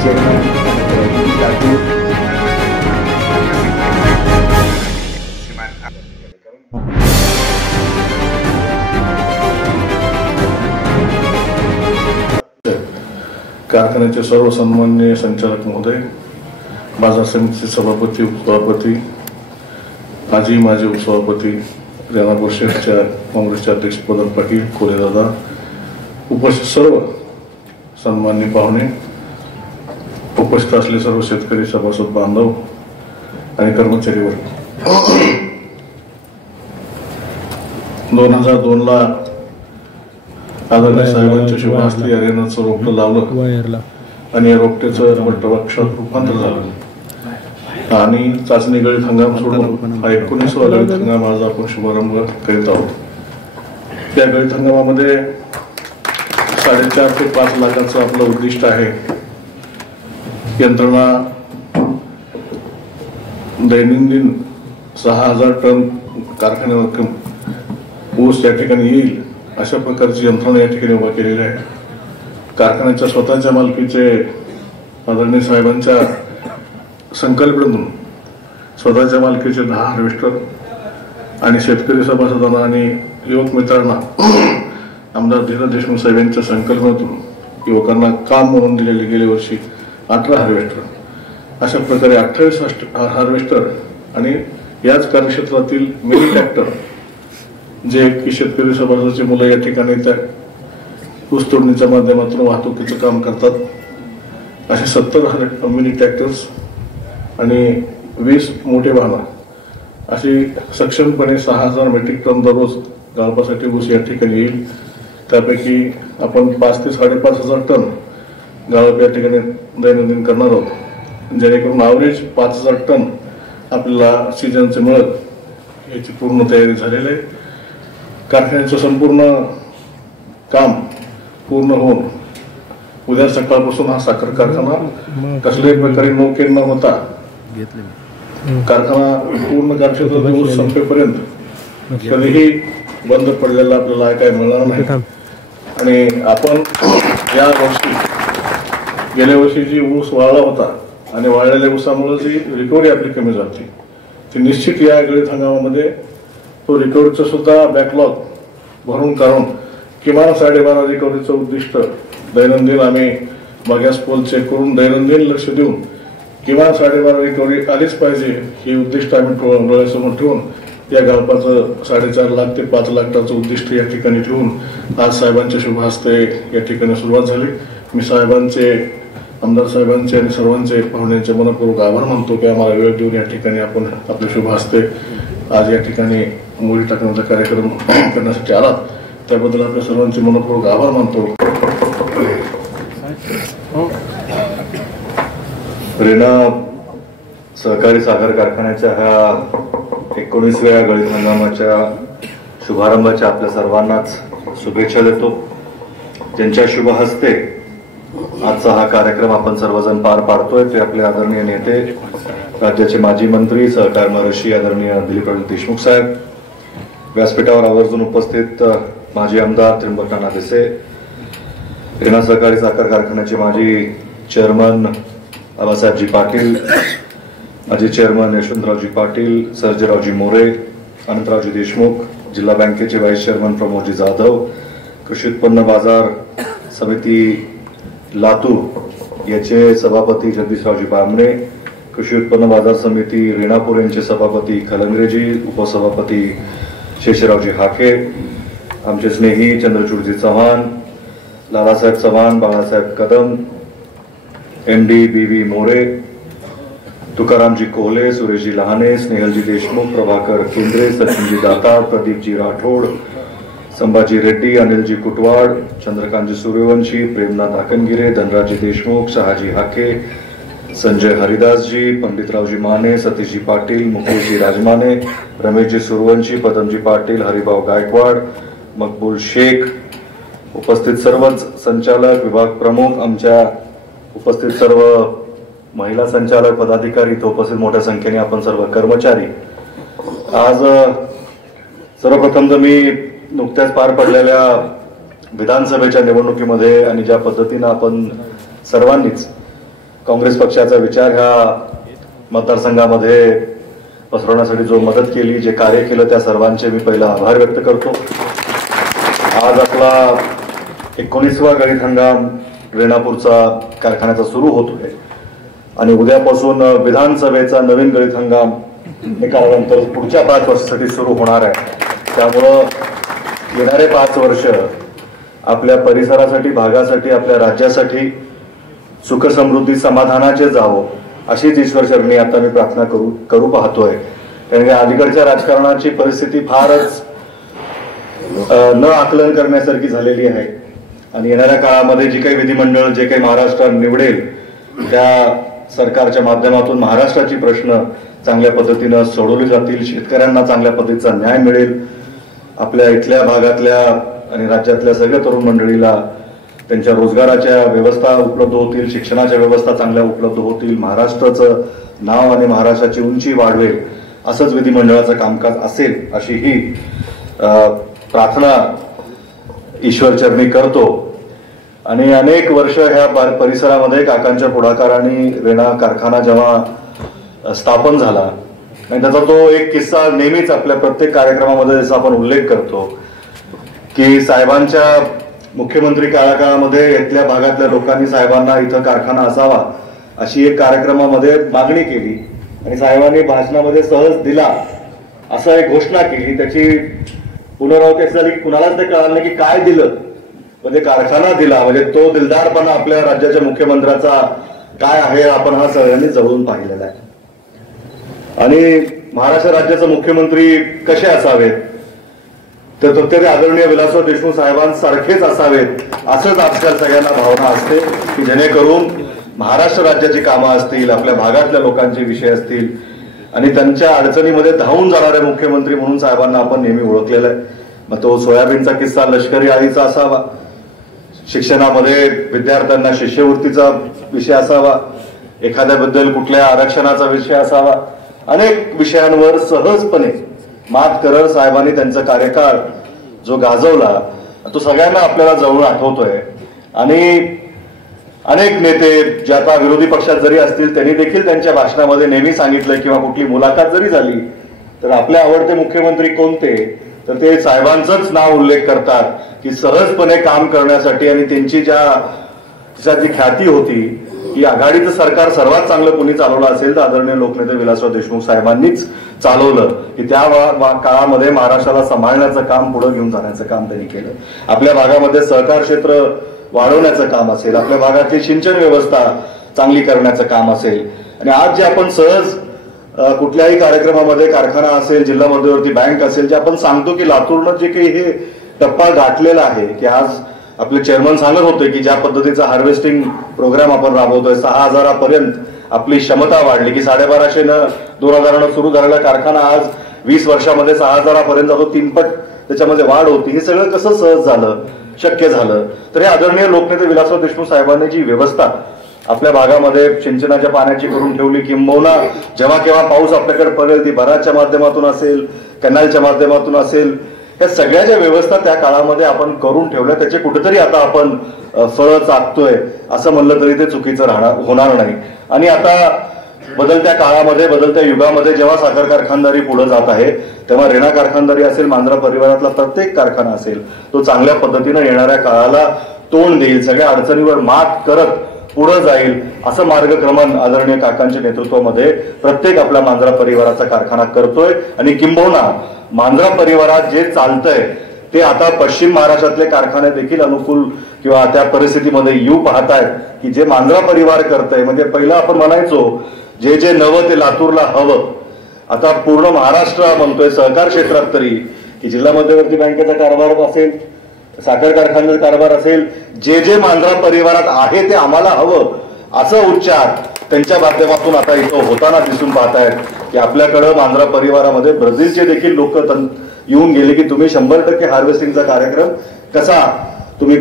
कारखान्याचे सर्व सन्माननीय संचालक महोदय, बाजार समितीचे सभापती, उपसभापती, माजी उपसभापती, रेणा परिषदच्या काँग्रेसचे अध्यक्ष पदम पाटील, कोलेदादा, उपस्थित सर्व सन्माननीय पाहुणे, उपस्थित असलेले सर्व शेतकरी सभासद बांधव आणि कर्मचारी वर्ग, 2002 ला आदरणीय साहेबांच्या शुभ हस्ते अरेनाचं रोपटं लावलं आणि या रोपट्याचं वटवृक्षात रूपांतर झालं आणि चाचणी गळीत हंगाम सोडून हा 19वा गळीत हंगाम आज आपण शुभारंभ करीत आहोत. त्या गळीत हंगामामध्ये 4.5 ते 5 लाखाचं आपलं उद्दिष्ट आहे. यंत्रणा दैनंदिन 6000 टन कारखान्यावर ऊस या ठिकाणी येईल अशा प्रकारची यंत्रणा या ठिकाणी उभा केलेली आहे. कारखान्याच्या स्वतःच्या मालकीचे आदरणीय साहेबांच्या संकल्पनेतून स्वतःच्या मालकीचे 10 हार्वेस्टर आणि शेतकरी सभासदांना आणि युवक मित्रांना आमदार धीरज देशमुख साहेबांच्या संकल्पनेतून युवकांना काम म्हणून दिलेले गेल्या वर्षी 18 हार्वेस्टर अशा प्रकारे 28 हार्वेस्टर आणि याच कार्यक्षेत्रातील मिनी ट्रॅक्टर जे की शेतकरी सभासदांची मुलं या ठिकाणी त्या ऊस तोडणीच्या माध्यमातून वाहतुकीचं काम करतात असे 70 मिनी ट्रॅक्टर्स आणि 20 मोठे वाहनं अशी सक्षमपणे 6000 मेट्रिक टन दररोज गाळपासाठी ऊस या ठिकाणी येईल. त्यापैकी आपण 5 ते 5.5 टन गाळप या ठिकाणी दैनंदिन करणार आहोत, जेणेकरून ॲव्हरेज 5000 टन आपल्याला सीजनचे मिळत याची पूर्ण तयारी झालेली आहे. कारखान्याचं संपूर्ण काम पूर्ण होऊन उद्या सकाळपासून हा साखर कारखाना कसल्याही प्रकारे नोके न होता कारखाना पूर्ण कार्यक्षेत्रात ऊस संपेपर्यंत कधीही बंद पडलेला आपल्याला काय मिळणार नाही. आणि आपण या वर्षी गेल्या वर्षी जी ऊस वाळला होता आणि वाळलेल्या ऊसामुळे जी रिकव्हरी आपली कमी झाली ती निश्चित या गळीत हंगामामध्ये तो रिकव्हरीचं सुद्धा बॅकलॉग भरून काढून किमान 12.5 रिकव्हरीचं उद्दिष्ट दैनंदिन आम्ही मागास पोल चेक करून दैनंदिन लक्ष देऊन किमान 12.5 रिकव्हरी आलीच पाहिजे ही उद्दिष्ट आम्ही डोळ्यासमोर ठेवून या गाळपाचं 4.5 लाख ते 5 लाख टनचं उद्दिष्ट या ठिकाणी ठेवून आज साहेबांच्या शुभ हस्ते या ठिकाणी सुरुवात झाली. मी साहेबांचे, आमदार साहेबांचे आणि सर्वांचे पाहुण्यांचे मनपूर्वक आभार मानतो की आम्हाला वेळ देऊन या ठिकाणी आपण आपले शुभ हस्ते आज या ठिकाणी मोडी टाकण्याचा कार्यक्रम करण्यासाठी आलात त्याबद्दल आपल्या सर्वांचे मनपूर्वक आभार मानतो. रेणा सहकारी साखर कारखान्याच्या ह्या 19व्या गळीत हंगामाच्या शुभारंभाच्या आपल्या सर्वांनाच शुभेच्छा देतो. ज्यांच्या शुभ हस्ते आजचा हा कार्यक्रम आपण सर्वजण पार पाडतोय ते आपले आदरणीय नेते, राज्याचे माजी मंत्री, सहकार महर्षी आदरणीय दिलीपराव देशमुख साहेब, व्यासपीठावर आवर्जून उपस्थित माजी आमदार त्र्यंबकनाथ देसे, रेणा सहकारी साखर कारखान्याचे माजी चेअरमन आबासाहेबजी पाटील, माजी चेअरमन यशवंतरावजी पाटील, सर्जेरावजी मोरे, अनंतरावजी देशमुख, जिल्हा बँकेचे व्हाईस चेअरमन प्रमोदजी जाधव, कृषी उत्पन्न बाजार समिती लातूर याचे सभापती जगदीशरावजी बामणे, कृषी उत्पन्न बाजार समिती रेणापूर यांचे सभापती खलंगरेजी, उपसभापती शेषरावजी हाके, आमचे स्नेही चंद्रचूडजी चव्हाण, लालासाहेब चव्हाण, बाळासाहेब कदम, MD BV मोरे, तुकारामजी कोहले, सुरेशजी लहाने, स्नेहलजी देशमुख, प्रभाकर केंद्रे, सचिनजी दाता, प्रदीपजी राठोड, संभाजी रेड्डी, अनिलजी कुटवाड, चंद्रकांतजी सूर्यवंशी, प्रेमनाथ आकनगिरे, धनराजी देशमुख, शहाजी हाके, संजय हरिदासजी, पंडितरावजी माने, सतीशजी पाटील, मुकेशजी राजमाने, रमेशजी सूर्यवंशी, पदमजी पाटील, हरिभाऊ गायकवाड, मकबूल शेख, उपस्थित सर्वच संचालक, विभाग प्रमुख, आमच्या उपस्थित सर्व महिला संचालक, पदाधिकारी, तो उपस्थित मोठ्या संख्येने आपण सर्व कर्मचारी. आज सर्वप्रथम तर मी नुकत्याच पार पडलेल्या विधानसभेच्या निवडणुकीमध्ये आणि ज्या पद्धतीनं आपण सर्वांनीच काँग्रेस पक्षाचा विचार ह्या मतदारसंघामध्ये पसरवण्यासाठी जो मदत केली, जे कार्य केलं, त्या सर्वांचे मी पहिला आभार व्यक्त करतो. आज आपला 19वा गळीत हंगाम रेणापूरचा कारखान्याचा सुरू होतोय आणि उद्यापासून विधानसभेचा नवीन गळीत हंगाम निकालानंतर पुढच्या 5 वर्षासाठी सुरू होणार आहे. त्यामुळं येणारे 5 वर्ष आपल्या परिसरासाठी, भागासाठी, आपल्या राज्यासाठी सुख समृद्धी समाधानाचे जावो अशीच ईश्वर चरणी आता मी प्रार्थना करू पाहतोय. कारण की अलीकडच्या राजकारणाची परिस्थिती फारच न आकलन करण्यासारखी झालेली आहे आणि येणाऱ्या काळामध्ये जी काही विधिमंडळ, जे काही महाराष्ट्र निवडेल त्या सरकारच्या माध्यमातून महाराष्ट्राची प्रश्न चांगल्या पद्धतीनं सोडवली जातील, शेतकऱ्यांना चांगल्या पद्धतीचा न्याय मिळेल, आपल्या इथल्या भागातल्या आणि राज्यातल्या सगळ्या तरुण मंडळीला त्यांच्या रोजगाराच्या व्यवस्था उपलब्ध होतील, शिक्षणाच्या व्यवस्था चांगल्या उपलब्ध होतील, महाराष्ट्राचं नाव आणि महाराष्ट्राची उंची वाढवेल असंच विधिमंडळाचं कामकाज असेल अशी ही प्रार्थना ईश्वर चरणी करतो. आणि अनेक वर्ष ह्या परिसरामध्ये काकांच्या पुढाकाराने रेणा कारखाना जेव्हा स्थापन झाला आणि त्याचा तो एक किस्सा नेहमीच आपल्या प्रत्येक कार्यक्रमामध्ये जसा आपण उल्लेख करतो की साहेबांच्या मुख्यमंत्री काळामध्ये इथल्या भागातल्या लोकांनी साहेबांना इथं कारखाना असावा अशी एक कार्यक्रमामध्ये मागणी केली आणि साहेबांनी भाषणामध्ये सहज दिला असं एक घोषणा केली. त्याची पुनरावृत्ती अशी झाली की कुणालाच ते कळालं नाही की काय दिलं, म्हणजे कारखाना दिला. म्हणजे तो दिलदारपणा आपल्या राज्याच्या मुख्यमंत्र्याचा काय आहे आपण हा सगळ्यांनी जवळून पाहिलेला आहे. आणि महाराष्ट्र राज्याचे मुख्यमंत्री कसे असावेत तर ते आदरणीय विलासराव देशमुख साहेबांसारखेच असावेत असंच आजकाल सगळ्यांना भावना असते की जेणेकरून महाराष्ट्र राज्याची कामं असतील, आपल्या भागातल्या लोकांचे विषय असतील आणि त्यांच्या अडचणीमध्ये धावून जाणारे मुख्यमंत्री म्हणून साहेबांना आपण नेहमी ओळखलेलं आहे. मग तो सोयाबीनचा किस्सा लष्करी आळीचा असावा, शिक्षणामध्ये विद्यार्थ्यांना शिष्यवृत्तीचा विषय असावा, एखाद्याबद्दल कुठल्या आरक्षणाचा विषय असावा, अनेक विषयांवर सहजपणे मात करत साहेबांनी त्यांचा कार्यकाळ जो गाजवला तो सगळ्यांना आपल्याला जवळ आठवतोय. आणि अनेक नेते जे आता विरोधी पक्षात जरी असतील त्यांनी देखील त्यांच्या भाषणामध्ये नेहमी सांगितलं किंवा कुठली मुलाखत जरी झाली तर आपले आवडते मुख्यमंत्री कोणते तर ते साहेबांचंच नाव उल्लेख करतात की सहजपणे काम करण्यासाठी आणि त्यांची जी ख्याती होती की आघाडीचं सरकार सर्वात चांगलं कोणी चालवलं असेल तर आदरणीय लोकनेते विलासराव देशमुख साहेबांनीच चालवलं की त्या काळामध्ये महाराष्ट्राला सांभाळण्याचं काम, पुढे घेऊन जाण्याचं काम त्यांनी केलं. आपल्या भागामध्ये सहकार क्षेत्र वाढवण्याचं काम असेल, आपल्या भागातली सिंचन व्यवस्था चांगली करण्याचं काम असेल आणि आज जे आपण सहज कुठल्याही कार्यक्रमामध्ये कारखाना असेल, जिल्हा मध्यवर्ती बँक असेल, जे आपण सांगतो की लातूरनं जे काही हे टप्पा गाठलेला आहे की आज आपले चेअरमन सांगत होते की ज्या पद्धतीचा हार्वेस्टिंग प्रोग्राम आपण राबवतोय 6,000पर्यंत आपली क्षमता वाढली की 1250 2000 सुरू झालेला कारखाना आज 20 वर्षामध्ये 6,000पर्यंत जातो, 3 पट त्याच्यामध्ये वाढ होती. हे सगळं कसं सहज झालं, शक्य झालं तर हे आदरणीय लोकनेते विलासराव देशमुख साहेबांनी जी व्यवस्था आपल्या भागामध्ये सिंचनाच्या पाण्याची करून ठेवली, किंबहुना जेव्हा केव्हा पाऊस आपल्याकडे पडेल ती बराचच्या माध्यमातून असेल, कॅनलच्या माध्यमातून असेल, या सगळ्या ज्या व्यवस्था त्या काळामध्ये आपण करून ठेवल्या त्याचे कुठेतरी आता आपण फळं चाकतोय असं म्हणलं तरी ते चुकीचं होणार नाही. आणि आता बदलत्या काळामध्ये, बदलत्या युगामध्ये जेव्हा साखर कारखानदारी पुढे जात आहे तेव्हा रेणा कारखानदारी असेल, मांजरा परिवारातला प्रत्येक कारखाना असेल तो चांगल्या पद्धतीनं येणाऱ्या काळाला तोंड देईल, सगळ्या अडचणीवर मात करत पुढे जाईल असं मार्गक्रमण आदरणीय काकांच्या नेतृत्वामध्ये प्रत्येक आपल्या मांजरा परिवाराचा कारखाना करतोय. आणि किंबहुना मांजरा परिवारात जे चालतंय ते आता पश्चिम महाराष्ट्रातले कारखाने देखील अनुकूल किंवा त्या परिस्थितीमध्ये येऊ पाहतायत की जे मांजरा परिवार करतंय. म्हणजे पहिलं आपण म्हणायचो जे नवं ते लातूरला हवं, आता पूर्ण महाराष्ट्र म्हणतोय सहकार क्षेत्रात तरी की जिल्हा मध्यवर्ती बँकेचा कारभार असेल, साखर कारखान्याचा कारभार असेल, जे मांजरा परिवारात आहे ते आम्हाला हवं असं उच्चार त्यांच्या माध्यमातून आता इथं होताना दिसून पाहतायत की आपल्याकडं मांजरा परिवारामध्ये ब्राझीलचे देखील लोक येऊन गेले की तुम्ही 100% हार्वेस्टिंगचा कार्यक्रम कसा तुम्ही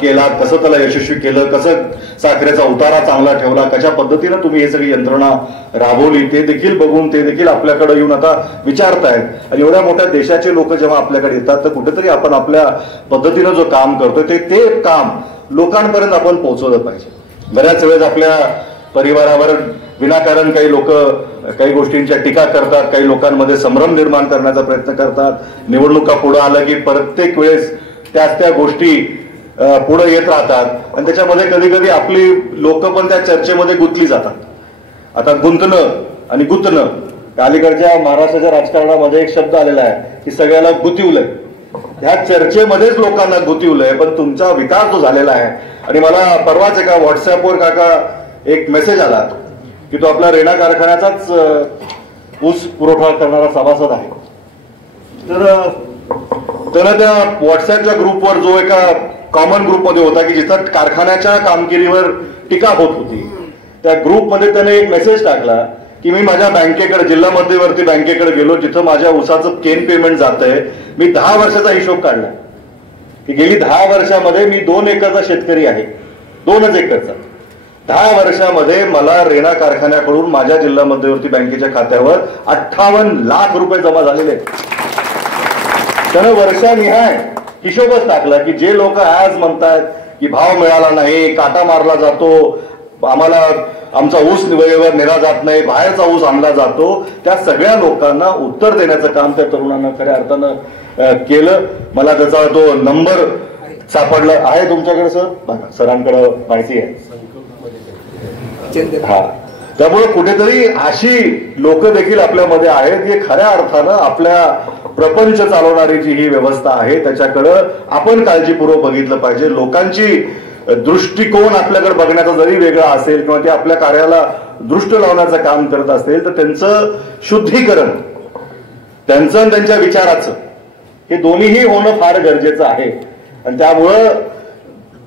केलात, कसं त्याला यशस्वी केलं, कसं साखरेचा उतारा चांगला ठेवला, कशा पद्धतीनं तुम्ही हे सगळी यंत्रणा राबवली ते देखील बघून ते देखील आपल्याकडे येऊन आता विचारतायत. आणि एवढ्या मोठ्या देशाचे लोक जेव्हा आपल्याकडे येतात तर कुठेतरी आपण आपल्या पद्धतीनं जो काम करतोय ते काम लोकांपर्यंत आपण पोहोचवलं पाहिजे. बऱ्याच वेळेस आपल्या परिवारावर विनाकारण काही लोक काही गोष्टींच्या टीका करतात, काही लोकांमध्ये संभ्रम निर्माण करण्याचा प्रयत्न करतात. निवडणुका पुढे आलं की प्रत्येक वेळेस त्या गोष्टी पुढे येत राहतात आणि त्याच्यामध्ये कधी कधी आपली लोक पण त्या चर्चेमध्ये गुंतली जातात. आता गुंतणं आणि गुंतणं अलीकडच्या महाराष्ट्राच्या राजकारणामध्ये एक शब्द आलेला आहे की सगळ्याला गुंतवलंय. ह्या चर्चेमध्येच लोकांना गुंतवलंय, पण तुमचा विकास जो झालेला आहे. आणि मला परवाच एका व्हॉट्सअपवर काका एक मेसेज आला की तो आपला रेणा कारखान्याचाच ऊस पुरवठा करणारा सभासद आहे. तर त्या व्हॉट्सअपच्या ग्रुपवर जो एका कॉमन ग्रुपमध्ये होता की जिथं कारखान्याच्या कामगिरीवर टीका होत होती, त्या ग्रुपमध्ये त्याने एक मेसेज टाकला की मी माझ्या बँकेकडे, जिल्हा मध्यवर्ती बँकेकडे गेलो जिथं माझ्या ऊसाचं केन पेमेंट जातंय. मी 10 वर्षाचा हिशोब काढला की गेली 10 वर्षामध्ये मी 2 एकरचा शेतकरी आहे, 2च एकरचा. 10 वर्षामध्ये मला रेणा कारखान्याकडून माझ्या जिल्हा मध्यवर्ती बँकेच्या खात्यावर 58 लाख रुपये जमा झालेले आहेत. त्यानं वर्षानिहाय हिशोबच टाकला की जे लोक आज म्हणतात की भाव मिळाला नाही, काटा मारला जातो, आम्हाला आमचा ऊस वेळेवर नेला जात नाही, बाहेरचा ऊस आणला जातो, त्या सगळ्या लोकांना उत्तर देण्याचं काम त्या तरुणांना खऱ्या अर्थानं केलं. मला त्याचा तो नंबर सापडला आहे तुमच्याकडे सर, बघा सरांकडे माहिती आहे. हा, त्यामुळे कुठेतरी अशी लोक देखील आपल्यामध्ये आहेत की खऱ्या अर्थानं आपल्या प्रपंच चालवणारी जी ही व्यवस्था आहे त्याच्याकडं आपण काळजीपूर्वक बघितलं पाहिजे. लोकांची दृष्टिकोन आपल्याकडे बघण्याचा जरी वेगळा असेल किंवा ते आपल्या कार्याला दृष्ट लावण्याचं काम करत असेल तर त्यांचं शुद्धीकरण, त्यांचं आणि त्यांच्या विचाराचं हे दोन्हीही होणं फार गरजेचं आहे. आणि त्यामुळं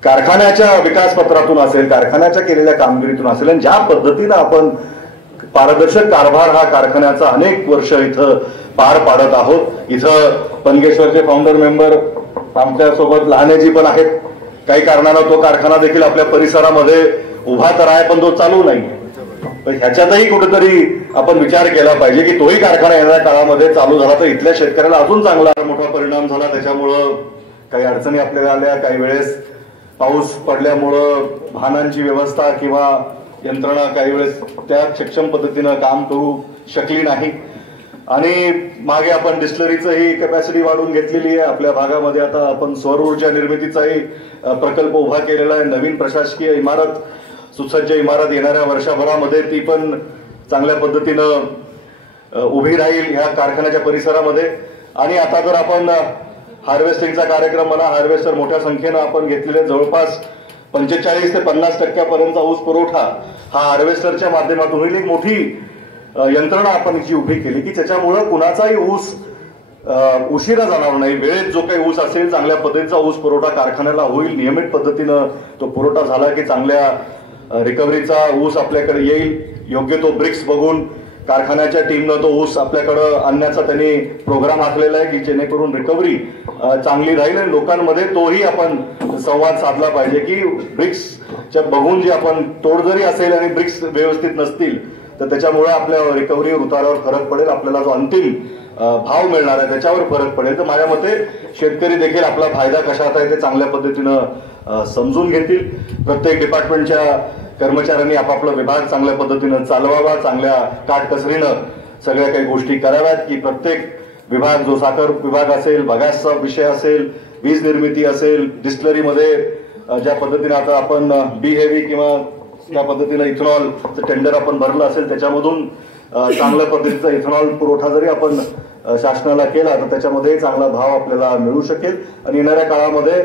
कारखान्याच्या विकास पत्रातून असेल, कारखान्याच्या केलेल्या कामगिरीतून असेल, आणि ज्या पद्धतीनं आपण पारदर्शक कारभार हा कारखान्याचा अनेक वर्ष इथं पार पाडत आहोत. इथं पनगेश्वरचे फाउंडर मेंबर आमच्यासोबत लहानेजी पण आहेत. काही कारणानं तो कारखाना देखील आपल्या परिसरामध्ये उभा तर आहे पण तो चालू नाही. पण ह्याच्यातही कुठेतरी आपण विचार केला पाहिजे की तोही कारखाना येणाऱ्या काळामध्ये चालू झाला तर इथल्या शेतकऱ्याला अजून चांगला मोठा परिणाम झाला. त्याच्यामुळं काही अडचणी आपल्याला आल्या, काही वेळेस पाऊस पडल्यामुळं वाहनांची व्यवस्था किंवा यंत्रणा काही वेळेस त्या सक्षम पद्धतीनं काम करू शकली नाही. आणि मागे आपण डिस्टलरीचंही कॅपॅसिटी वाढवून घेतलेली आहे. आपल्या भागामध्ये आता आपण सौर ऊर्जा निर्मितीचाही प्रकल्प उभा केलेला आहे. नवीन प्रशासकीय इमारत, सुसज्ज इमारत येणाऱ्या वर्षभरामध्ये ती पण चांगल्या पद्धतीनं उभी राहील ह्या कारखान्याच्या परिसरामध्ये. आणि आता जर आपण हार्वेस्टिंगचा कार्यक्रम म्हणा, हार्वेस्टर मोठ्या संख्येनं आपण घेतलेले, जवळपास 45 ते 50% ऊस पुरवठा हा हार्वेस्टरच्या माध्यमातून होईल. एक मोठी यंत्रणा आपण जी उभी केली की त्याच्यामुळं कुणाचाही ऊस उशिरा जाणार नाही. वेळेत जो काही ऊस असेल चांगल्या पद्धतीचा ऊस पुरवठा कारखान्याला होईल. नियमित पद्धतीनं तो पुरवठा झाला की चांगल्या रिकव्हरीचा ऊस आपल्याकडे येईल. योग्य तो ब्रिक्स बघून कारखान्याच्या टीमनं तो ऊस आपल्याकडं आणण्याचा त्यांनी प्रोग्राम आखलेला आहे की जेणेकरून रिकव्हरी चांगली राहील. आणि लोकांमध्ये तोही आपण संवाद साधला पाहिजे की ब्रिक्सच्या बघून जी आपण तोड जरी असेल आणि ब्रिक्स व्यवस्थित नसतील तर त्याच्यामुळे आपल्या रिकव्हरी उतारावर फरक पडेल. आपल्याला जो अंतिम भाव मिळणार आहे त्याच्यावर फरक पडेल. तर माझ्या मते शेतकरी देखील आपला फायदा कशात आहे ते चांगल्या पद्धतीनं समजून घेतील. प्रत्येक डिपार्टमेंटच्या कर्मचाऱ्यांनी आपापला विभाग चांगल्या पद्धतीनं चालवावा, चांगल्या काटकसरीनं सगळ्या काही गोष्टी कराव्यात की प्रत्येक विभाग, जो साखर विभाग असेल, बगासचा विषय असेल, वीज निर्मिती असेल, डिस्टलरीमध्ये ज्या पद्धतीनं आता आपण बी हेवी किंवा त्या पद्धतीनं इथेनॉलचं टेंडर आपण भरलं असेल त्याच्यामधून चांगल्या पद्धतीचा इथेनॉल पुरवठा जरी आपण शासनाला केला तर त्याच्यामध्ये चांगला भाव आपल्याला मिळू शकेल. आणि येणाऱ्या काळामध्ये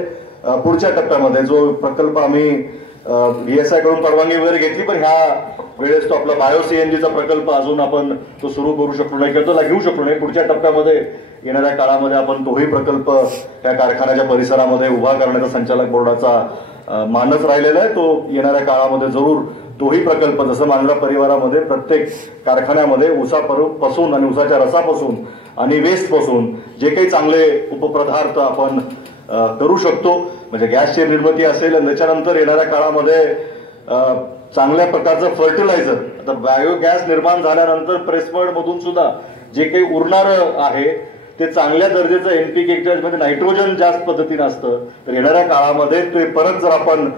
पुढच्या टप्प्यामध्ये जो प्रकल्प आम्ही BSI कडून परवानगी वगैरे घेतली पण ह्या वेळेस तो आपला बायो CNGचा प्रकल्प अजून आपण तो सुरू करू शकलो नाही किंवा तो घेऊ शकलो नाही. पुढच्या टप्प्यामध्ये येणाऱ्या काळामध्ये आपण तोही प्रकल्प त्या कारखान्याच्या परिसरामध्ये उभा करण्याचा संचालक बोर्डाचा मानच राहिलेला आहे. तो येणाऱ्या काळामध्ये जरूर तोही प्रकल्प, जसं मांजरा परिवारामध्ये प्रत्येक कारखान्यामध्ये ऊसापासून आणि ऊसाच्या रसापासून आणि वेस्ट पासून जे काही चांगले उपपदार्थ आपण करू शकतो, म्हणजे गॅसची निर्मिती असेल आणि त्याच्यानंतर येणाऱ्या काळामध्ये चांगल्या प्रकारचं फर्टिलायझर, आता बायोगॅस निर्माण झाल्यानंतर प्रेसमड मधून सुद्धा जे काही उरणार आहे ते चांगल्या दर्जाचं NPK म्हणजे नायट्रोजन जास्त पद्धतीनं असतं. तर येणाऱ्या काळामध्ये ते परत जर आपण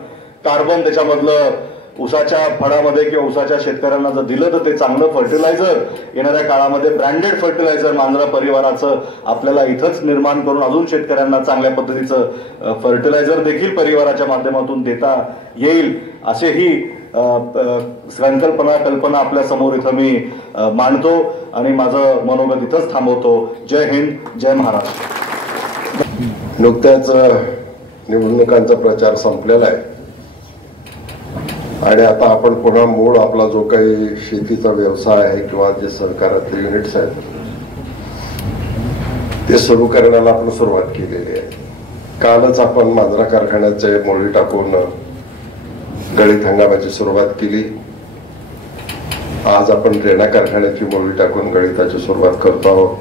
कार्बन त्याच्यामधलं ऊसाच्या फळामध्ये किंवा ऊसाच्या शेतकऱ्यांना जर दिलं तर ते चांगलं फर्टिलायझर येणाऱ्या काळामध्ये ब्रँडेड फर्टिलायझर मांजरा परिवाराचं आपल्याला इथंच निर्माण करून अजून शेतकऱ्यांना चांगल्या पद्धतीचं फर्टिलायझर देखील परिवाराच्या माध्यमातून देता येईल असेही कल्पना आपल्या समोर इथं मी मांडतो आणि माझं मनोगत इथंच थांबवतो. जय हिंद, जय महाराष्ट्र. नुकत्याच निवडणुकांचा प्रचार संपलेला आहे आणि आता आपण पुन्हा मूळ आपला जो काही शेतीचा व्यवसाय आहे किंवा जे सहकारातले युनिट्स आहेत ते सुरू करण्याला आपण सुरुवात केलेली आहे. कालच आपण मांजरा कारखान्याचे मोडी टाकून गळीत हंगामाची सुरुवात केली. आज आपण रेणा कारखान्याची मोडी टाकून गळीताची सुरुवात करतो आहोत.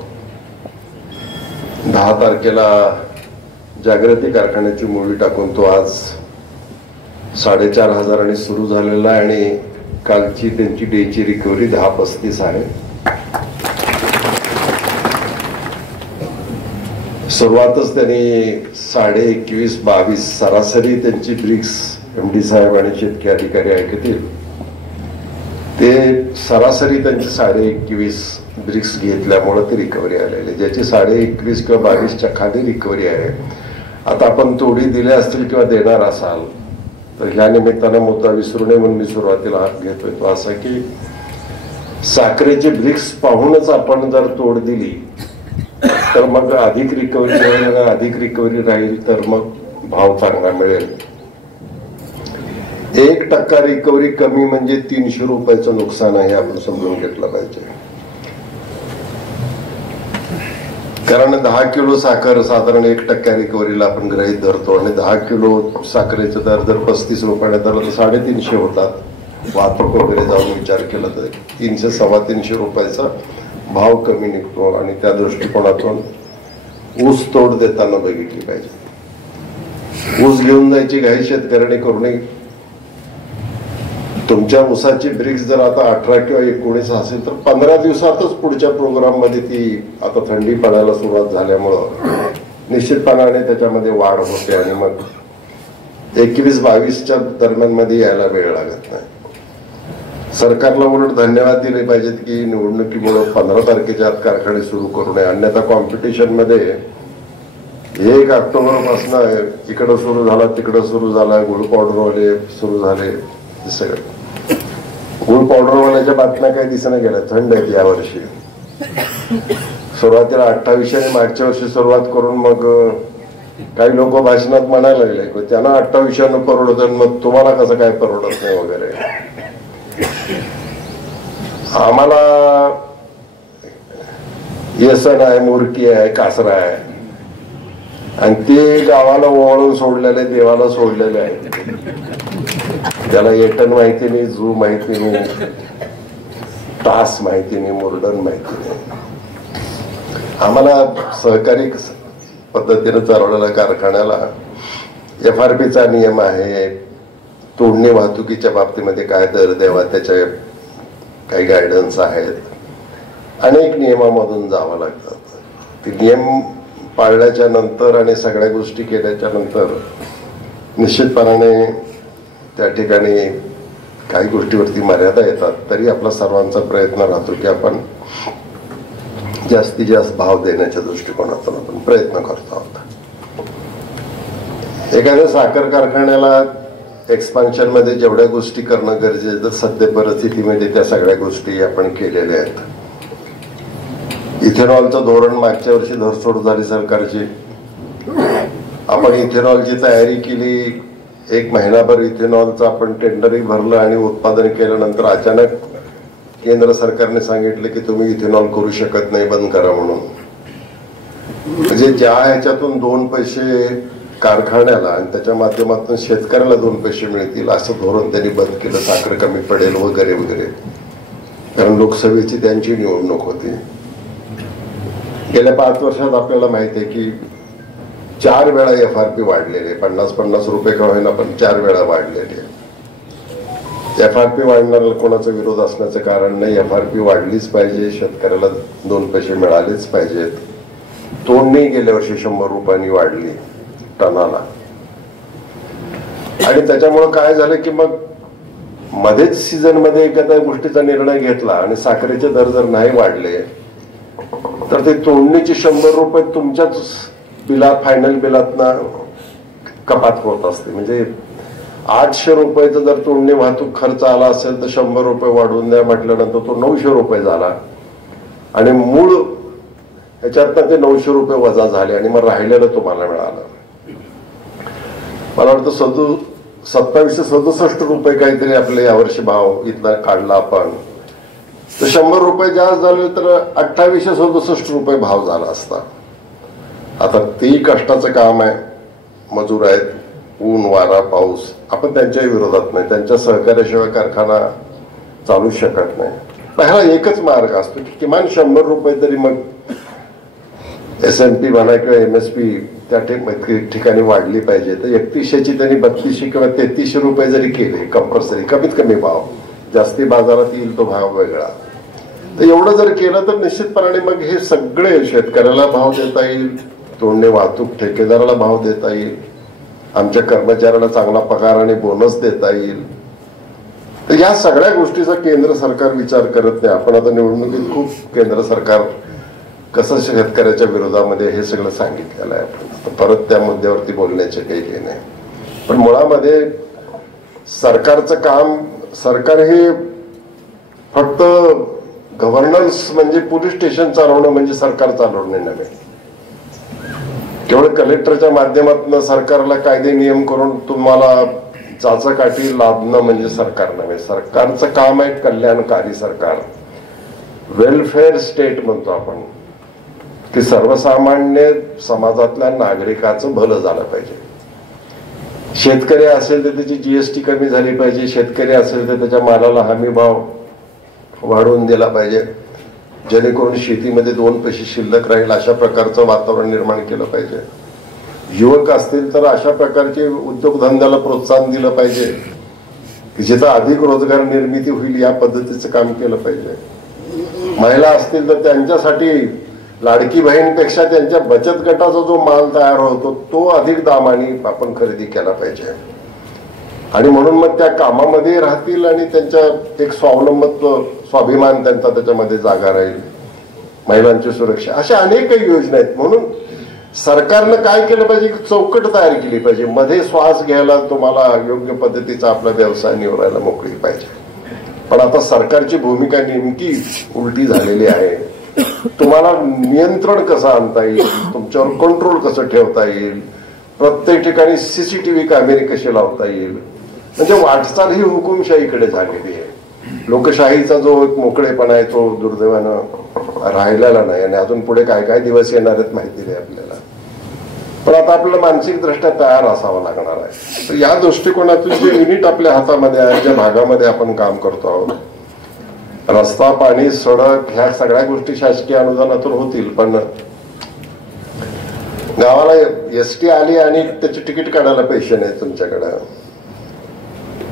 10 तारखेला जागृती कारखान्याची मोडी टाकून तो आज 4,500 सुरू झालेला आहे आणि कालची त्यांची डेची रिकव्हरी 10.35 आहे. सुरुवातच त्यांनी 21.5-22 सरासरी त्यांची ब्रिक्स MD साहेब आणि शेतकरी अधिकारी ऐकतील ते सरासरी त्यांची 21.5 ब्रिक्स घेतल्यामुळे ती रिकव्हरी आलेली, ज्याची 21.5 किंवा 22च्या खाली रिकव्हरी आहे. आता आपण तोडी दिल्या असतील किंवा देणार असाल तर ह्या निमित्तानं मुद्दा विसरू नये म्हणून मी सुरुवातीला हात घेतोय तो असा की साखरेचे ब्रिक्स पाहूनच आपण जर तोड दिली तर मग अधिक रिकव्हरी होईल, अधिक रिकव्हरी राहील तर मग भाव चांगला मिळेल. 1% रिकव्हरी कमी म्हणजे 300 रुपयाचं नुकसान आहे, आपण समजून घेतलं पाहिजे. कारण 10 किलो साखर साधारण 1% रिकव्हरीला आपण गृहीत धरतो आणि 10 किलो साखरेचा दर जर 35 रुपयाने धरला तर 350 होतात. वाहतूक वगैरे जाऊन विचार केला तर 300-325 रुपयाचा भाव कमी निघतो आणि त्या दृष्टिकोनातून ऊस तोड देताना बघितली पाहिजे. ऊस घेऊन जायची घाई शेतकऱ्याने करू नये. तुमच्या ऊसाची ब्रिक्स जर आता 18 किंवा 19 असेल तर 15 दिवसातच पुढच्या प्रोग्राम मध्ये ती आता थंडी पडायला सुरुवात झाल्यामुळं निश्चितपणाने त्याच्यामध्ये वाढ होते आणि मग 21-22च्या दरम्यान मध्ये यायला वेळ लागत नाही. सरकारला उलट धन्यवाद दिले पाहिजेत की निवडणुकीमुळे 15 तारखेच्या आत कारखाने सुरू करू नये, अन्यथा कॉम्पिटिशन मध्ये 1 ऑक्टोबर पासून इकडं सुरू झाला तिकडं सुरू झाला, गुळ पावडरवाले सुरू झाले, सगळं गुळ पावडरवाल्याच्या बातम्या काही दिसण्या गेल्या. थंड आहेत यावर्षी. सुरुवातीला 28 मागच्या वर्षी सुरुवात करून मग काही लोक भाषणात म्हणायला लागले त्यांना 28 परवडत मग तुम्हाला कसं काय परवडत नाही वगैरे. आम्हाला येसन आहे, मुरकी आहे, कासरा आहे आणि ते गावाला ओवाळून सोडलेले, देवाला सोडलेले आहे. त्याला एटन माहिती नाही, झू माहिती नाही, तास माहिती नाही, मुरडन माहिती नाही. आम्हाला सहकारी पद्धतीने चालवलेल्या कारखान्याला FRPचा नियम आहे. तोडणी वाहतुकीच्या बाबतीमध्ये काय दर द्यावा त्याचे काही गायडन्स आहेत. अनेक नियमामधून जावं लागतात. ते नियम पाळल्याच्या नंतर आणि सगळ्या गोष्टी केल्याच्या नंतर निश्चितपणाने त्या ठिकाणी काही गोष्टीवरती मर्यादा येतात. तरी आपला सर्वांचा प्रयत्न राहतो की आपण जास्तीत जास्त भाव देण्याच्या दृष्टिकोनातून आपण प्रयत्न करतो आहोत. एखाद्या साखर कारखान्याला एक्सपान्शन मध्ये जेवढ्या गोष्टी करणं गरजेचं सध्या परिस्थितीमध्ये त्या सगळ्या गोष्टी आपण केलेल्या आहेत. इथेनॉलचं धोरण मागच्या वर्षी धरसोड झाली सरकारची. आपण इथेनॉलची तयारी केली. 1 महिनाभर इथेनॉलचं आपण टेंडरही भरलं आणि उत्पादन केल्यानंतर अचानक केंद्र सरकारने सांगितलं की तुम्ही इथेनॉल करू शकत नाही, बंद करा म्हणून. म्हणजे ज्या ह्याच्यातून 2 पैसे कारखान्याला आणि त्याच्या माध्यमातून शेतकऱ्याला 2 पैसे मिळतील असं धोरण त्यांनी बंद केलं. साखर कमी पडेल वगैरे वगैरे. कारण लोकसभेची त्यांची निवडणूक होती. गेल्या 5 वर्षात आपल्याला माहिती आहे की 4 वेळा FRP वाढलेले, 50-50 रुपये का होईना पण 4 वेळा वाढलेले. FRP वाढणाऱ्याला कोणाचा विरोध असण्याचं कारण नाही. FRP वाढलीच पाहिजे, शेतकऱ्याला 2 पैसे मिळालेच पाहिजेत. तोडणी गेल्या वर्षी 100 रुपयांनी वाढली टनाला आणि त्याच्यामुळे काय झालं की मग मध्येच सीझन मध्ये एखाद्या गोष्टीचा निर्णय घेतला आणि साखरेचे दर जर नाही वाढले तर ते तोडणीचे 100 रुपये तुमच्याच बिलात फायनल बिलातनं कपात होत असते. म्हणजे 800 रुपयाचा जर तोडणी वाहतूक खर्च आला असेल तर 100 रुपये वाढवून द्या म्हटल्यानंतर तो 900 रुपये झाला आणि मूळ ह्याच्यातनं ते 900 रुपये वजा झाले आणि मग राहिलेलं तुम्हाला मिळालं. मला वाटतं 2767 रुपये काहीतरी आपले यावर्षी भाव इथला काढला आपण. तर 100 रुपये जास्त झाले तर 2867 रुपये भाव झाला असता. आता तेही कष्टाचं काम आहे, मजूर आहेत, ऊन वारा पाऊस, आपण त्यांच्याही विरोधात नाही, त्यांच्या सहकार्याशिवाय कारखाना चालू शकत नाही. ह्याला एकच मार्ग असतो की किमान 100 रुपये तरी मग SMP म्हणा किंवा MSP त्या ठिकाणी वाढली पाहिजे. तर 3100ची त्यांनी 3200 किंवा 3300 रुपये जरी केले कंपल्सरी, कमीत कमी भाव, जास्ती बाजारात येईल तो भाव वेगळा. तर एवढं जर केलं तर निश्चितपणाने मग हे सगळे शेतकऱ्याला भाव देता येईल, तोडणे वाहतूक ठेकेदाराला भाव देता येईल, आमच्या कर्मचाऱ्याला चांगला पगार आणि बोनस देता येईल. तर या सगळ्या गोष्टीचा केंद्र सरकार विचार करत नाही. आपण आता निवडणुकीत खूप केंद्र सरकार कसं शेतकऱ्याच्या विरोधामध्ये हे सगळं सांगितलेलं आहे. आपण परत त्या मुद्द्यावरती बोलण्याचे काही हे नाही. पण मुळामध्ये सरकारचं काम, सरकार हे फक्त गव्हर्नन्स म्हणजे पोलीस स्टेशन चालवणं म्हणजे सरकार चालवणे नव्हे. केवळ कलेक्टरच्या माध्यमातून सरकारला कायदे नियम करून तुम्हाला चाचाकाठी लादणं म्हणजे सरकार नव्हे. सरकारचं काम आहे कल्याणकारी सरकार, वेलफेअर स्टेट म्हणतो आपण, की सर्वसामान्य समाजातल्या नागरिकाचं भलं झालं पाहिजे. शेतकरी असेल तर त्याची GST कमी झाली पाहिजे, शेतकरी असेल तर त्याच्या मालाला हमी भाव वाढवून दिला पाहिजे, जेणेकरून शेतीमध्ये 2 पैसे शिल्लक राहील अशा प्रकारचं वातावरण निर्माण केलं पाहिजे. युवक असतील तर अशा प्रकारचे उद्योगधंद्याला प्रोत्साहन दिलं पाहिजे की जिथं अधिक रोजगार निर्मिती होईल या पद्धतीचं काम केलं पाहिजे. महिला असतील तर त्यांच्यासाठी लाडकी बहीणपेक्षा त्यांच्या बचत गटाचा जो माल तयार होतो तो अधिक दामाने आपण खरेदी केला पाहिजे. आणि म्हणून मग त्या कामामध्ये राहतील आणि त्यांच्या एक स्वावलंबत्व, स्वाभिमान त्यांचा त्याच्यामध्ये जागा राहील, महिलांची सुरक्षा, अशा अनेक काही योजना आहेत. म्हणून सरकारनं काय केलं पाहिजे, चौकट तयार केली पाहिजे. मध्ये श्वास घ्यायला तुम्हाला योग्य पद्धतीचा आपला व्यवसाय निवडायला मोकळी पाहिजे. पण आता सरकारची भूमिका नेमकी उलटी झालेली आहे. तुम्हाला नियंत्रण कसं आणता येईल, तुमच्यावर कंट्रोल कसं ठेवता येईल, प्रत्येक ठिकाणी CCTV कॅमेरे कसे लावता येईल, म्हणजे वाटचाल ही हुकुमशाहीकडे झालेली आहे. लोकशाहीचा जो एक मोकळेपणा आहे तो दुर्दैवानं राहिलेला नाही आणि अजून पुढे काय काय दिवस येणार आहेत माहिती नाही आपल्याला. पण आता आपल्याला मानसिक दृष्ट्या तयार असावं लागणार आहे. तर या दृष्टिकोनातून जे युनिट आपल्या हातामध्ये आहे, ज्या भागामध्ये आपण काम करतो आहोत, रस्ता, पाणी, सडक, ह्या सगळ्या गोष्टी शासकीय अनुदानातून होतील. पण गावाला ST आली आणि त्याची तिकीट काढायला पैसे नाही तुमच्याकडे,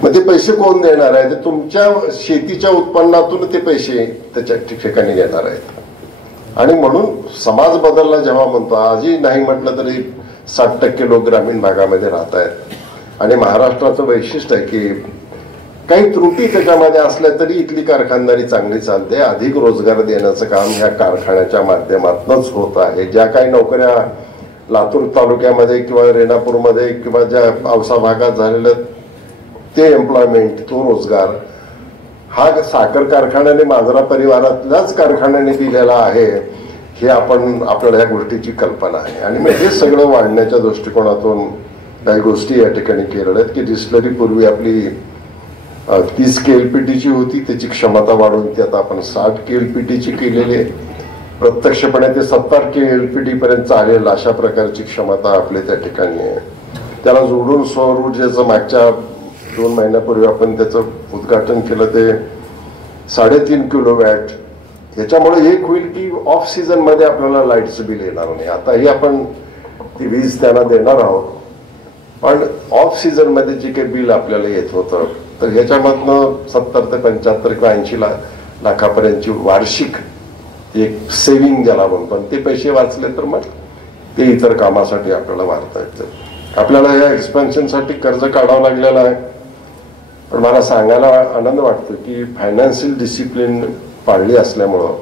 मग ते पैसे कोण देणार आहे? ते तुमच्या शेतीच्या उत्पन्नातून ते पैसे त्याच्या ठिकाणी घेणार आहेत. आणि म्हणून समाज बदलला जेव्हा म्हणतो, आजही नाही म्हटलं तरी 60% लोक ग्रामीण भागामध्ये राहत आहेत. आणि महाराष्ट्राचं वैशिष्ट्य आहे की काही त्रुटी त्याच्यामध्ये असल्या तरी इथली कारखानदारी चांगली चालते. अधिक रोजगार देण्याचं काम ह्या कारखान्याच्या माध्यमातूनच होत आहे. ज्या काही नोकऱ्या लातूर तालुक्यामध्ये किंवा रेणापूरमध्ये किंवा ज्या औसा भागात झालेल्या ते एम्प्लॉयमेंट, तो रोजगार हा साखर कारखान्याने, मांजरा परिवारातल्याच कारखान्याने दिलेला आहे. हे आपल्याला ह्या गोष्टीची कल्पना आहे. आणि मग हे सगळं वाढण्याच्या दृष्टिकोनातून काही गोष्टी या ठिकाणी केलेल्या आहेत की डिस्टिलरी पूर्वी आपली 30 KLPTची होती, त्याची क्षमता वाढवून ती आता आपण 60 KLPTची केलेली आहे. प्रत्यक्षपणे ते 70 KLPT पर्यंत चालेल अशा प्रकारची क्षमता आपल्या त्या ठिकाणी आहे. त्याला जोडून सौर ऊर्जेचं मागच्या 2 महिन्यापूर्वी आपण त्याचं उद्घाटन केलं, ते 3.5 किलोवॅट. याच्यामुळे एक होईल की ऑफ सीझन मध्ये आपल्याला लाईटचं बिल येणार नाही. आताही आपण ती वीज त्यांना देणार आहोत, पण ऑफ सीझन मध्ये जे काही बिल आपल्याला येत होतं तर ह्याच्यामधनं 70 ते 75 किंवा 80 लाखापर्यंतची वार्षिक एक सेव्हिंग ज्याला म्हणतो, ते पैसे वाचले तर मग ते इतर कामासाठी आपल्याला वाढता येतं. आपल्याला या एक्सपेन्शनसाठी कर्ज काढावं लागलेलं आहे. पण मला सांगायला आनंद वाटतो की फायनान्शियल डिसिप्लिन पाळली असल्यामुळं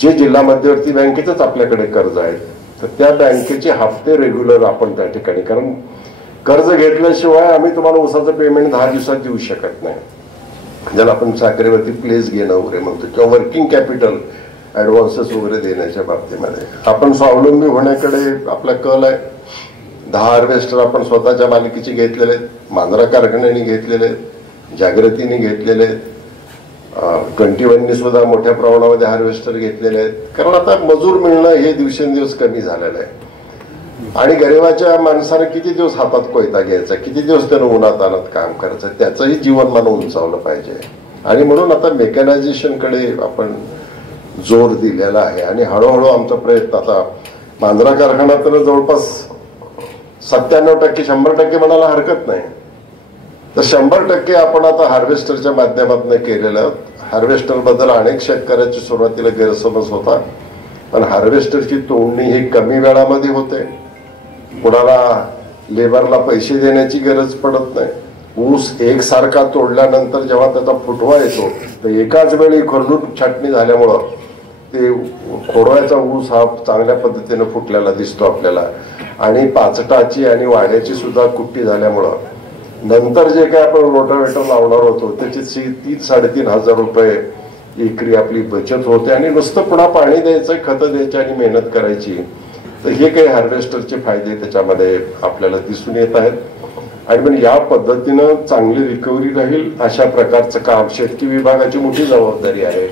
जे जिल्हा मध्यवर्ती बँकेतच आपल्याकडे कर्ज आहेत तर त्या बँकेचे हप्ते रेग्युलर आपण त्या ठिकाणी, कारण कर्ज घेतल्याशिवाय आम्ही तुम्हाला ऊसाचं पेमेंट 10 दिवसात देऊ शकत नाही, ज्याला आपण साखरेवरती प्लेस घेणं वगैरे म्हणतो, किंवा वर्किंग कॅपिटल ऍडव्हान्सेस वगैरे देण्याच्या बाबतीमध्ये आपण स्वावलंबी होण्याकडे आपला कल आहे. 10 हार्वेस्टर आपण स्वतःच्या मालकीचे घेतलेले आहेत, मांजरा कारखान्याने घेतलेले आहेत, जागृतीने घेतलेले आहेत, 21नी सुद्धा मोठ्या प्रमाणामध्ये हार्वेस्टर घेतलेले आहेत. कारण आता मजूर मिळणं हे दिवसेंदिवस कमी झालेलं आहे आणि गरिबाच्या माणसाने किती दिवस हातात कोयता घ्यायचा, किती दिवस त्यानं उन्हात आणत काम करायचं, त्याचंही जीवनमान उंचावलं पाहिजे. आणि म्हणून आता मेकॅनायझेशनकडे आपण जोर दिलेला आहे आणि हळूहळू आमचा प्रयत्न आता मांजरा कारखाना तर जवळपास 97% 100% म्हणायला हरकत नाही, तर 100% आपण आता हार्वेस्टरच्या माध्यमातून केलेलं. हार्वेस्टर बद्दल अनेक शेतकऱ्याची सुरुवातीला गैरसमज होता, पण हार्वेस्टरची तोडणी ही कमी वेळामध्ये होते, कुणाला लेबरला पैसे देण्याची गरज पडत नाही. ऊस एकसारखा तोडल्यानंतर जेव्हा त्याचा फुटवा येतो तर एकाच वेळी खरडून छाटणी झाल्यामुळं ते खोडव्याचा ऊस हा चांगल्या पद्धतीने फुटलेला दिसतो आपल्याला. आणि पाचटाची आणि वाड्याची सुद्धा कुट्टी झाल्यामुळं नंतर जे काय आपण रोटावेटर लावणार होतो त्याची 3-3.5 रुपये एकरी आपली बचत होते आणि नुसतं पुन्हा पाणी द्यायचं, खतं द्यायची आणि मेहनत करायची. तर हे काही हार्वेस्टरचे फायदे त्याच्यामध्ये आपल्याला दिसून येत आहेत. आणि पण या पद्धतीनं चांगली रिकव्हरी राहील अशा प्रकारचं काम शेतकी विभागाची मोठी जबाबदारी आहे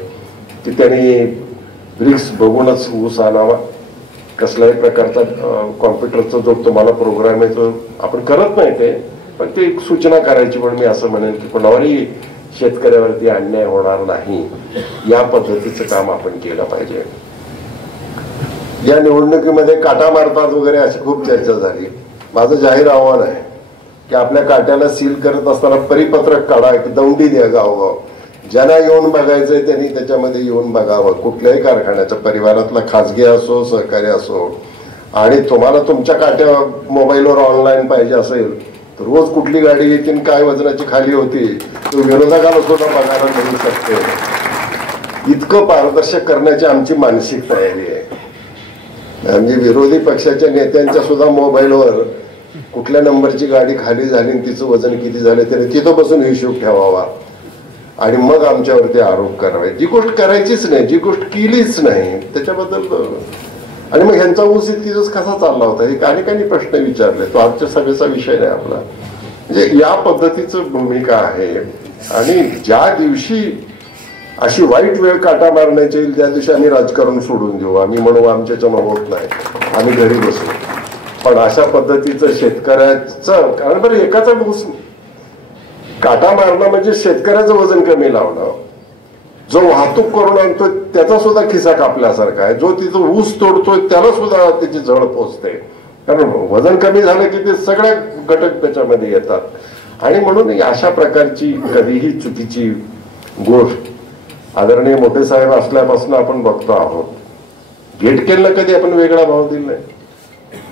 की त्यांनी रिक्स बघूनच ऊस आणावा. कसल्याही प्रकारचा कॉम्प्युटरचा जो तुम्हाला प्रोग्राम आहे तो आपण करत नाही ते, पण ते सूचना करायची. पण मी असं म्हणेन की कोणावरही शेतकऱ्यावरती अन्याय होणार नाही या पद्धतीचं काम आपण केलं पाहिजे. या निवडणुकीमध्ये काटा मारतात वगैरे अशी खूप चर्चा झाली. माझं जाहीर आव्हान आहे की आपल्या काट्याला सील करत असताना परिपत्रक काढा, की दौंडी द्या गावगाव. ज्यांना येऊन बघायचंय त्यांनी त्याच्यामध्ये येऊन बघावं. कुठल्याही कारखान्याच्या परिवारातला खाजगी असो सहकारी असो. आणि तुम्हाला तुमच्या काट्या मोबाईलवर ऑनलाईन पाहिजे असेल तर रोज कुठली गाडी येते काय वजनाची खाली होती तो विरोधकाला सुद्धा बघायला मिळू शकते. इतकं पारदर्शक करण्याची आमची मानसिक तयारी आहे. म्हणजे विरोधी पक्षाच्या नेत्यांच्या सुद्धा मोबाईलवर कुठल्या नंबरची गाडी खाली झाली आणि तिचं वजन किती झालं त्याने तिथं बसून हिशोब ठेवावा आणि मग आमच्यावरती आरोप करावे. जी गोष्ट करायचीच नाही, जी गोष्ट केलीच नाही त्याच्याबद्दल. आणि मग ह्यांचा ऊस इतके दिवस कसा चालला होता हे अनेकांनी प्रश्न विचारले. तो आजच्या सभेचा विषय नाही आपला. म्हणजे या पद्धतीचं भूमिका आहे. आणि ज्या दिवशी अशी वाईट वेळ काटा मारण्याची येईल त्या दिवशी आम्ही राजकारण सोडून देऊ. आम्ही म्हणू आमच्याच्यानं होत नाही, आम्ही घरी बसू. पण अशा पद्धतीचं शेतकऱ्याचं, कारण बरं एकाचा ऊस काटा मारणं म्हणजे शेतकऱ्याचं वजन कमी लावणं. जो वाहतूक करून आणतोय त्याचा सुद्धा खिसा कापल्यासारखा आहे. जो तिथं ऊस तोडतोय त्याला सुद्धा त्याची झळ पोचते. कारण वजन कमी झालं की ते सगळ्या घटक त्याच्यामध्ये येतात. आणि म्हणून अशा प्रकारची कधीही चुकीची गोष्ट आदरणीय मोठे साहेब असल्यापासून आपण बघतो आहोत. गेटकेलला कधी आपण वेगळा भाव दिला नाही.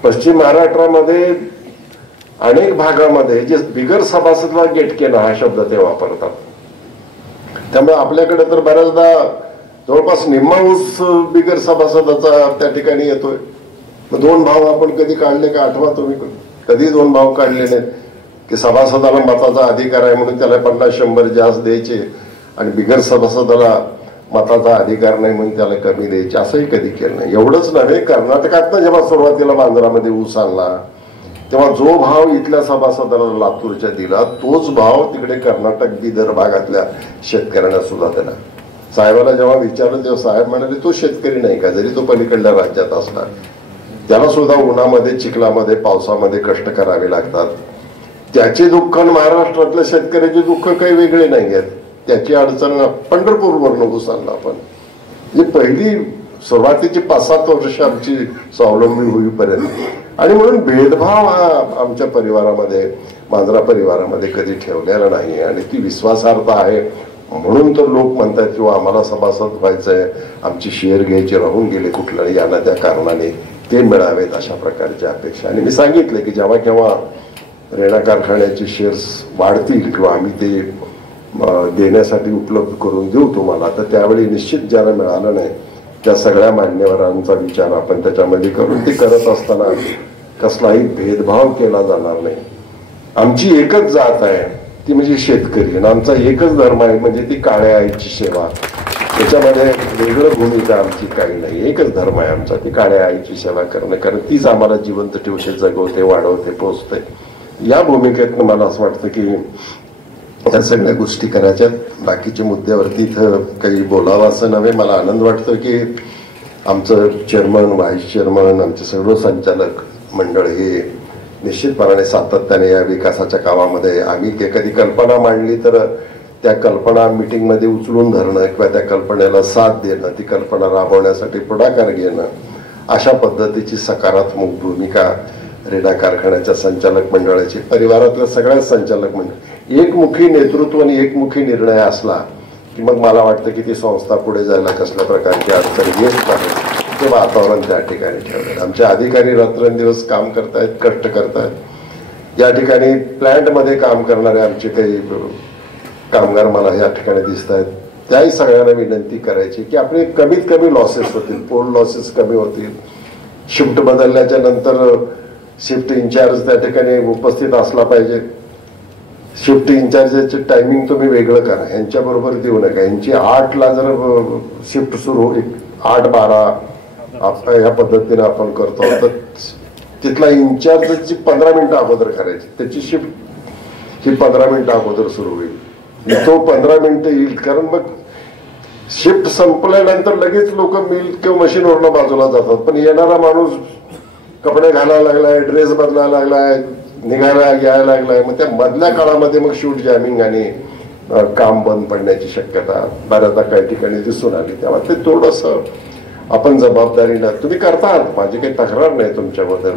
पश्चिम महाराष्ट्रामध्ये अनेक भागामध्ये जे बिगर सभासदला गेटकेला हा शब्द ते वापरतात. त्यामुळे आपल्याकडे तर बऱ्याचदा जवळपास निम्मा ऊस बिगर सभासदाचा त्या ठिकाणी येतोय. 2 भाव आपण कधी काढले का आठवा तुम्ही? कधी 2 भाव काढले नाहीत की सभासदाला मताचा अधिकार आहे म्हणून त्याला 50-100 जास्त द्यायचे आणि बिगर सभासदाला मताचा अधिकार नाही म्हणून त्याला कमी द्यायचे, असंही कधी केलं नाही. एवढंच नव्हे, कर्नाटकात जेव्हा सुरुवातीला बांद्रामध्ये ऊस आणला तेव्हा जो भाव इथल्या सभासदाला लातूरच्या दिला तोच भाव तिकडे कर्नाटक बिदर भागातल्या शेतकऱ्यांना सुद्धा दिला. साहेबाला जेव्हा विचारलं तेव्हा साहेब म्हणाले तो शेतकरी नाही का, जरी तो पलीकडल्या राज्यात असला त्याला सुद्धा उन्हामध्ये चिखलामध्ये पावसामध्ये कष्ट करावे लागतात. त्याचे दुःख आणि महाराष्ट्रातल्या शेतकऱ्याचे दुःख काही वेगळे नाही आहेत. त्याची अडचण पंढरपूरवरनं ऊस आणला आपण. म्हणजे पहिली सुरुवातीची 5-7 वर्ष आमची स्वावलंबी होईपर्यंत. आणि म्हणून भेदभाव हा आमच्या परिवारामध्ये मांजरा परिवारामध्ये कधी ठेवलेला नाही आणि ती विश्वासार्हता आहे. म्हणून तर लोक म्हणतात किंवा आम्हाला सभासद व्हायचंय, आमची शेअर घ्यायची राहून गेले कुठल्याही याला त्या कारणाने ते मिळावेत अशा प्रकारची अपेक्षा. आणि मी सांगितलं की जेव्हा केव्हा रेणा कारखान्याचे शेअर्स वाढतील किंवा आम्ही ते देण्यासाठी उपलब्ध करून देऊ तुम्हाला, तर त्यावेळी निश्चित ज्याला मिळालं नाही त्या सगळ्या मान्यवरांचा विचार आपण त्याच्यामध्ये करून ते करत असताना कसलाही भेदभाव केला जाणार नाही. आमची एकच जात आहे ती म्हणजे शेतकरी, आणि आमचा एकच धर्म आहे म्हणजे ती काळ्या आईची सेवा. त्याच्यामध्ये वेगळं भूमिका आमची काही नाही, एकच धर्म आहे आमचा, ती काळ्या आईची सेवा करणं, कारण तीच आम्हाला जिवंत ठेवते, जगवते, वाढवते, पोचते. या भूमिकेतनं मला असं वाटतं की त्या सगळ्या गोष्टी करायच्या. बाकीच्या मुद्द्यावरती इथं काही बोलावं असं नव्हे. मला आनंद वाटतो की आमचं चेअरमन, व्हाईस चेअरमन, आमचे सर्व संचालक मंडळ हे निश्चितपणाने सातत्याने या विकासाच्या कामामध्ये, आम्ही एखादी कल्पना मांडली तर त्या कल्पना मीटिंगमध्ये उचलून धरणं किंवा त्या कल्पनेला साथ देणं, ती कल्पना राबवण्यासाठी पुढाकार घेणं, अशा पद्धतीची सकारात्मक भूमिका रेणा कारखान्याच्या संचालक मंडळाची, परिवारातल्या सगळ्याच संचालक मंडळ, एकमुखी नेतृत्व आणि एकमुखी निर्णय असला की मग मला वाटतं की ती संस्था पुढे जायला कसल्या प्रकारची अडचण येत नाही, ते वातावरण त्या ठिकाणी ठेवलं. आमचे अधिकारी रात्रंदिवस काम करतायत, कष्ट करतायत. या ठिकाणी प्लॅन्टमध्ये काम करणारे आमचे काही कामगार मला या ठिकाणी दिसत आहेत. त्याही सगळ्यांना विनंती करायची की आपले कमीत कमी लॉसेस होतील, पोल लॉसेस कमी होतील. शिफ्ट बदलल्याच्या नंतर शिफ्ट इंचार्ज त्या ठिकाणी उपस्थित असला पाहिजे. शिफ्ट इंचार्जचे टायमिंग तुम्ही वेगळं करा, यांच्याबरोबर देऊ नका. यांची 8ला जर शिफ्ट सुरू, 8-12 ह्या पद्धतीने आपण करतो, तर तिथला इंचार्जची 15 मिनिटं अगोदर करायची, त्याची शिफ्ट ही 15 मिनिटं अगोदर सुरू होईल, तो 15 मिनिटं येईल. कारण मग शिफ्ट संपल्यानंतर लगेच लोक मिल किंवा मशीनवरनं बाजूला जातात, पण येणारा माणूस कपडे घालायला लागलाय, ड्रेस बदलायला लागलाय, निघायला यायला लागलाय, मग त्या मधल्या काळामध्ये मग शूट जॅमिंग आणि काम बंद पडण्याची शक्यता बऱ्याचदा काही ठिकाणी दिसून आली. तेव्हा ते थोडंसं आपण जबाबदारीनं, तुम्ही करतात, माझी काही तक्रार नाही तुमच्याबद्दल,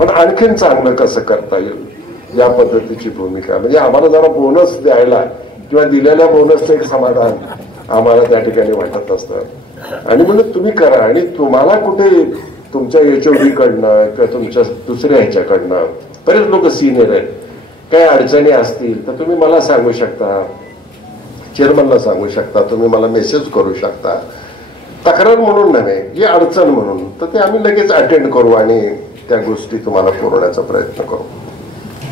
पण आणखीन चांगलं कसं करता येईल या पद्धतीची भूमिका. म्हणजे आम्हाला जरा बोनस द्यायला किंवा दिलेल्या बोनसचं एक समाधान आम्हाला त्या ठिकाणी वाटत असतं, आणि म्हणून तुम्ही करा. आणि तुम्हाला कुठे तुमच्या HOD कडनं किंवा तुमच्या दुसऱ्या ह्याच्याकडनं बरेच लोक सिनियर आहेत, काही अडचणी असतील तर तुम्ही मला सांगू शकता, चेअरमनला सांगू शकता, तुम्ही मला मेसेज करू शकता, तक्रार म्हणून नव्हे, जी अडचण म्हणून, तर ते आम्ही लगेच अटेंड करू आणि त्या गोष्टी तुम्हाला पुरवण्याचा प्रयत्न करू.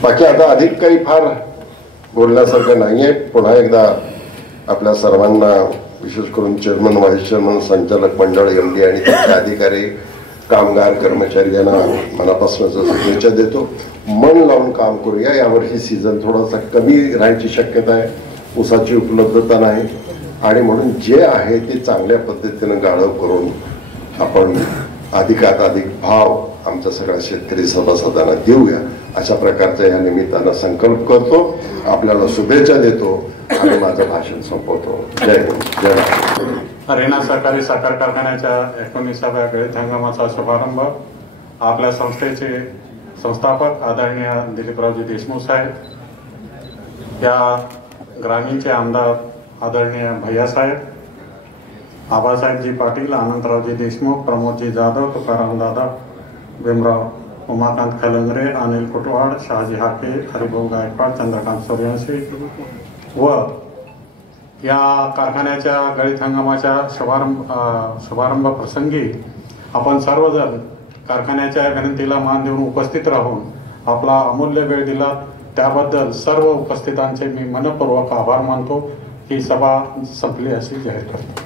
बाकी आता अधिक काही फार बोलण्यासारखं नाही आहे. पुन्हा एकदा आपल्या सर्वांना, विशेष करून चेअरमन, व्हाईस चेअरमन, संचालक मंडळ, MD आणि त्यांचे अधिकारी, कामगार, कर्मचारी यांना मनापासून शुभेच्छा देतो. मन लावून काम करूया. यावर्षी सीझन थोडासा कमी राहायची शक्यता आहे, ऊसाची उपलब्धता नाही, आणि म्हणून जे आहे ते चांगल्या पद्धतीनं गाळप करून आपण अधिकात अधिक भाव आमच्या सगळ्या शेतकरी सभासदांना देऊया, अशा प्रकारचा या निमित्तानं संकल्प करतो. आपल्याला शुभेच्छा देतो आणि माझं भाषण संपवतो. जय हिंद, जय महाराष्ट्र. रेणा सहकारी साखर कारखान्याच्या 19व्या गळीत हंगामाचा शुभारंभ आपल्या संस्थेचे संस्थापक आदरणीय दिलीपरावजी देशमुख साहेब, या ग्रामीणचे आमदार आदरणीय भैयासाहेब, आबासाहेबजी पाटील, अनंतरावजी देशमुख, प्रमोदजी जाधव, तुकाराम दादा, भीमराव, उमाकांत खलंगरे, अनिल कुटवाड, शहाजी हाके, हरिभाऊ गायकवाड, चंद्रकांत सूर्यवंशी व या कारखान्याच्या गळीत हंगामाच्या शुभारंभ प्रसंगी आपण सर्वजण कारखान्याच्या विनंतीला मान देऊन उपस्थित राहून आपला अमूल्य वेळ दिला, त्याबद्दल सर्व उपस्थितांचे मी मनपूर्वक आभार मानतो. ही सभा संपली अशी जाहीर करतो.